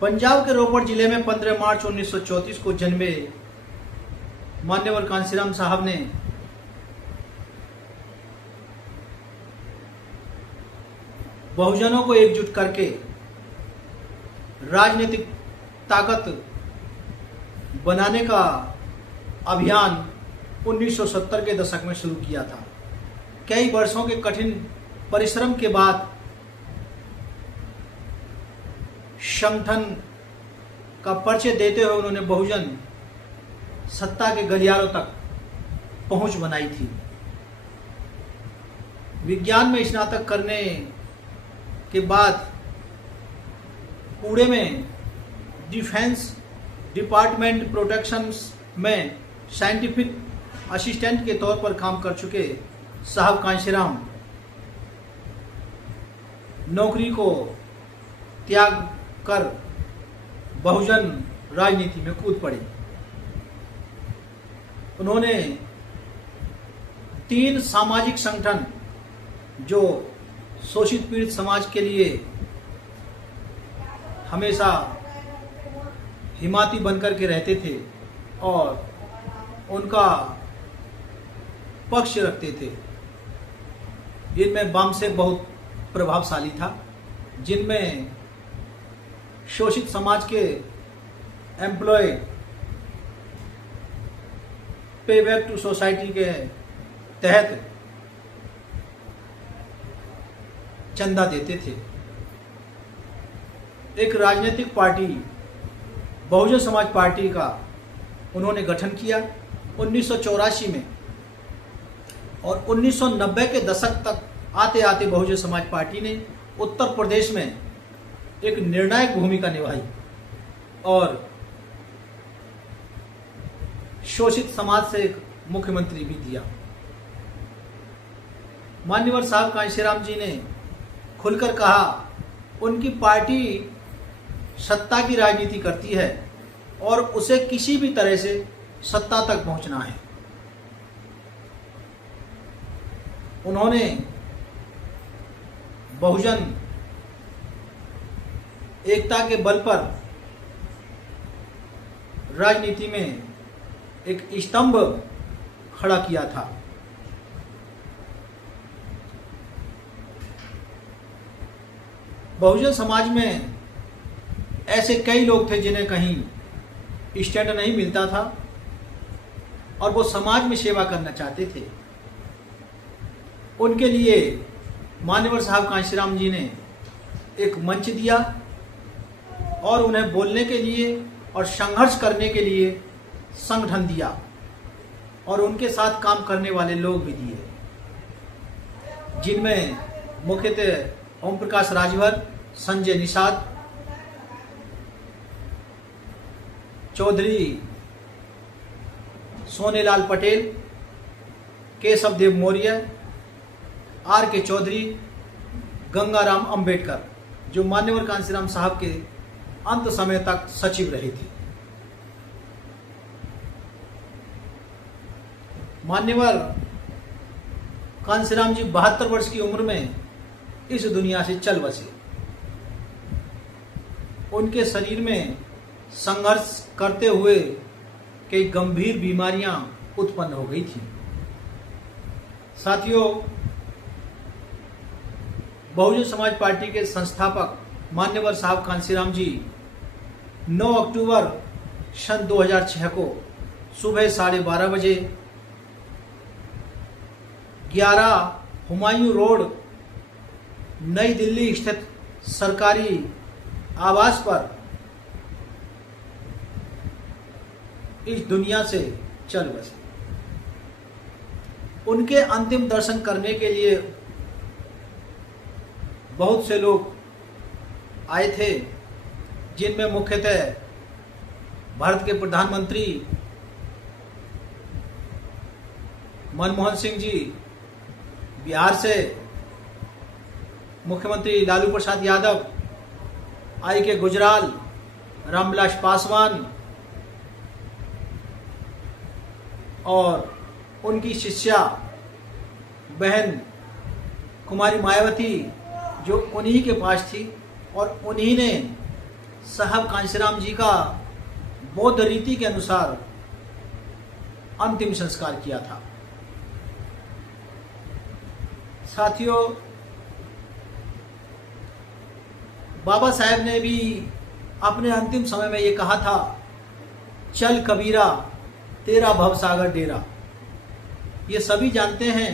पंजाब के रोपड़ जिले में 15 मार्च 1934 को जन्मे मान्यवर कांशीराम साहब ने बहुजनों को एकजुट करके राजनीतिक ताकत बनाने का अभियान 1970 के दशक में शुरू किया था। कई वर्षों के कठिन परिश्रम के बाद संगठन का परिचय देते हुए उन्होंने बहुजन सत्ता के गलियारों तक पहुंच बनाई थी। विज्ञान में स्नातक करने के बाद पुणे में डिफेंस डिपार्टमेंट प्रोटेक्शन में साइंटिफिक असिस्टेंट के तौर पर काम कर चुके साहब कांशीराम नौकरी को त्याग कर बहुजन राजनीति में कूद पड़े। उन्होंने 3 सामाजिक संगठन जो शोषित पीड़ित समाज के लिए हमेशा हिमाती बनकर के रहते थे और उनका पक्ष रखते थे, जिनमें वामसेक बहुत प्रभावशाली था, जिनमें शोषित समाज के एम्प्लॉय पे बैक टू सोसाइटी के तहत चंदा देते थे। एक राजनीतिक पार्टी बहुजन समाज पार्टी का उन्होंने गठन किया 1984 में, और 1990 के दशक तक आते आते बहुजन समाज पार्टी ने उत्तर प्रदेश में एक निर्णायक भूमिका निभाई और शोषित समाज से एक मुख्यमंत्री भी दिया। मान्यवर साहब कांशीराम जी ने खुलकर कहा, उनकी पार्टी सत्ता की राजनीति करती है और उसे किसी भी तरह से सत्ता तक पहुंचना है। उन्होंने बहुजन एकता के बल पर राजनीति में एक स्तंभ खड़ा किया था। बहुजन समाज में ऐसे कई लोग थे जिन्हें कहीं स्टैंड नहीं मिलता था और वो समाज में सेवा करना चाहते थे। उनके लिए मान्यवर साहब कांशीराम जी ने एक मंच दिया और उन्हें बोलने के लिए और संघर्ष करने के लिए संगठन दिया और उनके साथ काम करने वाले लोग भी दिए, जिनमें मुख्यतः ओम प्रकाश राजभर, संजय निषाद, चौधरी सोनेलाल पटेल, केशव देव मौर्य, आर के चौधरी, गंगाराम अंबेडकर, जो मान्यवर कांशीराम साहब के अंत समय तक सचिव रहे थे। मान्यवर कांशीराम जी 72 वर्ष की उम्र में इस दुनिया से चल बसे। उनके शरीर में संघर्ष करते हुए कई गंभीर बीमारियां उत्पन्न हो गई थी। साथियों, बहुजन समाज पार्टी के संस्थापक मान्यवर साहब कांशीराम जी 9 अक्टूबर सन 2006 को सुबह 12:30 बजे 11 हुमायूं रोड नई दिल्ली स्थित सरकारी आवास पर इस दुनिया से चल बसे। उनके अंतिम दर्शन करने के लिए बहुत से लोग आए थे, जिनमें मुख्यतः भारत के प्रधानमंत्री मनमोहन सिंह जी, बिहार से मुख्यमंत्री लालू प्रसाद यादव, आई के गुजराल, रामविलास पासवान और उनकी शिष्या बहन कुमारी मायावती, जो उन्हीं के पास थी और उन्हीं ने साहब कांशीराम जी का बौद्ध रीति के अनुसार अंतिम संस्कार किया था। साथियों, बाबा साहेब ने भी अपने अंतिम समय में ये कहा था, चल कबीरा तेरा भवसागर डेरा। ये सभी जानते हैं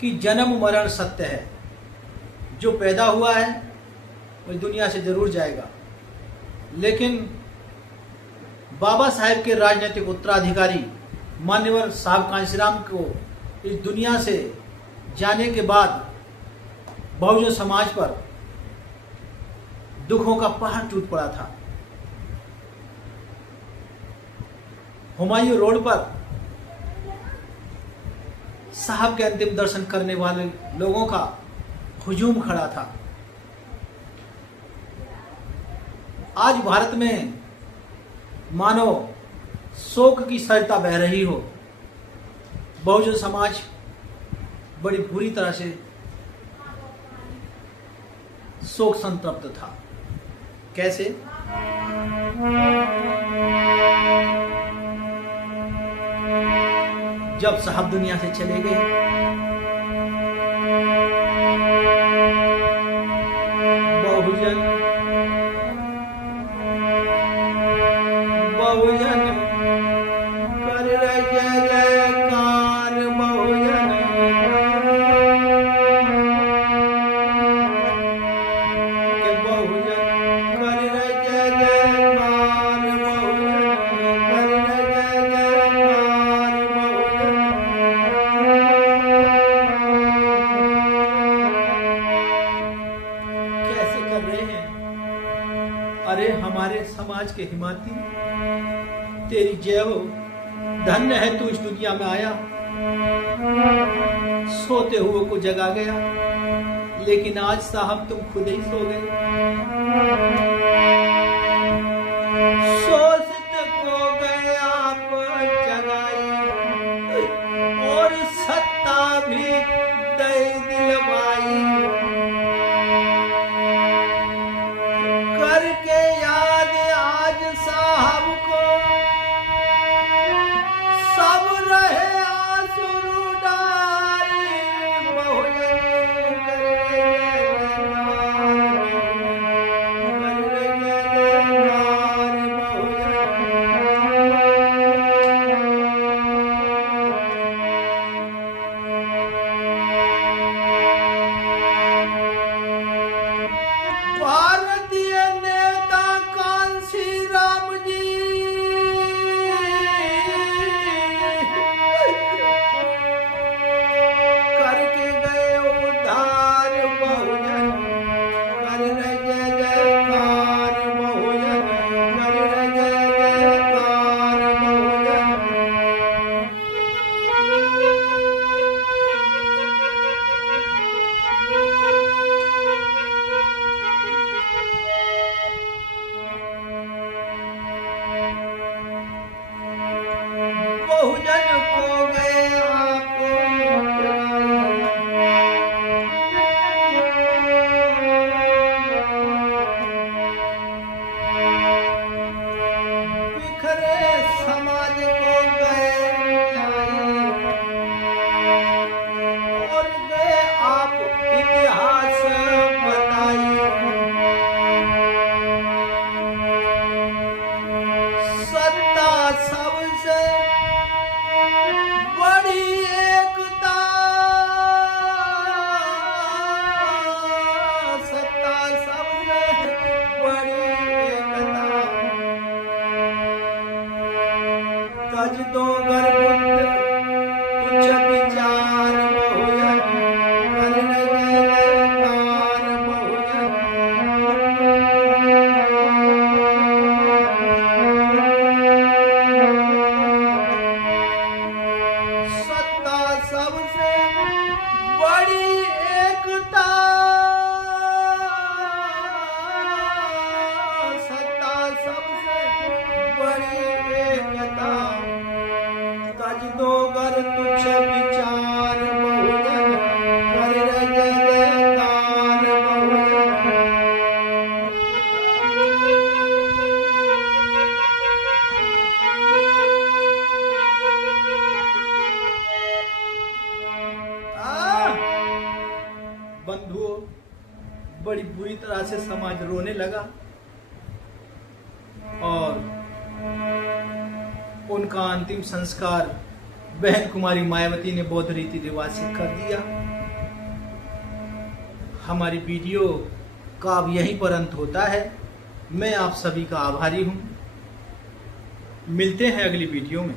कि जन्म मरण सत्य है, जो पैदा हुआ है वो दुनिया से जरूर जाएगा, लेकिन बाबा साहेब के राजनीतिक उत्तराधिकारी मान्यवर साहब कांशीराम को इस दुनिया से जाने के बाद बहुजन समाज पर दुखों का पहाड़ टूट पड़ा था। हुमायूं रोड पर साहब के अंतिम दर्शन करने वाले लोगों का हुजूम खड़ा था। आज भारत में मानो शोक की सरिता बह रही हो। बहुजन समाज बड़ी बुरी तरह से शोक संतप्त था। कैसे? जब साहब दुनिया से चले गए, बहुजन बहुजन कर जय जयकार, बहुजन के बहुजन कर जय जयकार, बहुजन कर जय जयकार, बहुजन। कैसे कर रहे हैं? अरे हमारे समाज के हिमाती, तेरी जय हो। धन्य है तू इस दुनिया में आया, सोते हुए को जगा गया, लेकिन आज साहब तुम खुद ही सो गए। सोचत को गए आप जगाई, और सत्ता भी दे दिलवाई। करके याद आज साहब को सब रहे आंसू डारी, बहुजन कर भारतीय नेता कांशीराम जी करके गए उद्धार, बहुजन कर जय जयकार, बहुजन कर जय जयकार, बहुजन। बहुजन को गए आपको बिखरे समाज को गए और गए आप इतिहास बताइए। सत्ता सबसे बड़ी एकता, सत्ता सबसे बड़ी एकता। तज दो गर्भपुत्र तुच्छ विचार, बहुजन कर जय जयकार, बहुजन। सत्ता सबसे बड़ी एकता, सत्ता सबसे बड़ी एकता। बड़ी बुरी तरह से समाज रोने लगा और उनका अंतिम संस्कार बहन कुमारी मायावती ने बौद्ध रीति रिवाज से कर दिया। हमारी वीडियो का अब यहीं पर अंत होता है। मैं आप सभी का आभारी हूँ। मिलते हैं अगली वीडियो में।